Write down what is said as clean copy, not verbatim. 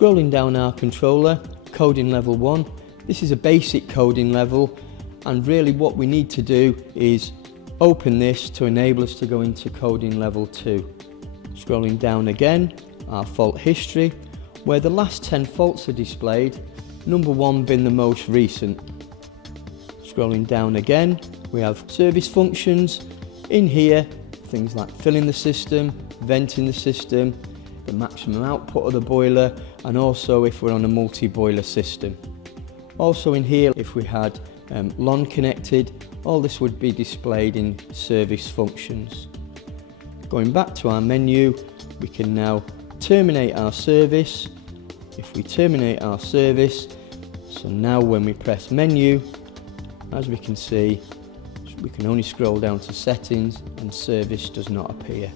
Scrolling down our controller, coding level 1. This is a basic coding level, and really what we need to do is open this to enable us to go into coding level 2. Scrolling down again, our fault history, where the last 10 faults are displayed, number 1 being the most recent. Scrolling down again, we have service functions. In here, things like filling the system, venting the system, the maximum output of the boiler, and also if we're on a multi-boiler system. Also in here, if we had LON connected, all this would be displayed in service functions. Going back to our menu, we can now terminate our service. If we terminate our service, so now when we press menu, as we can see, we can only scroll down to settings and service does not appear.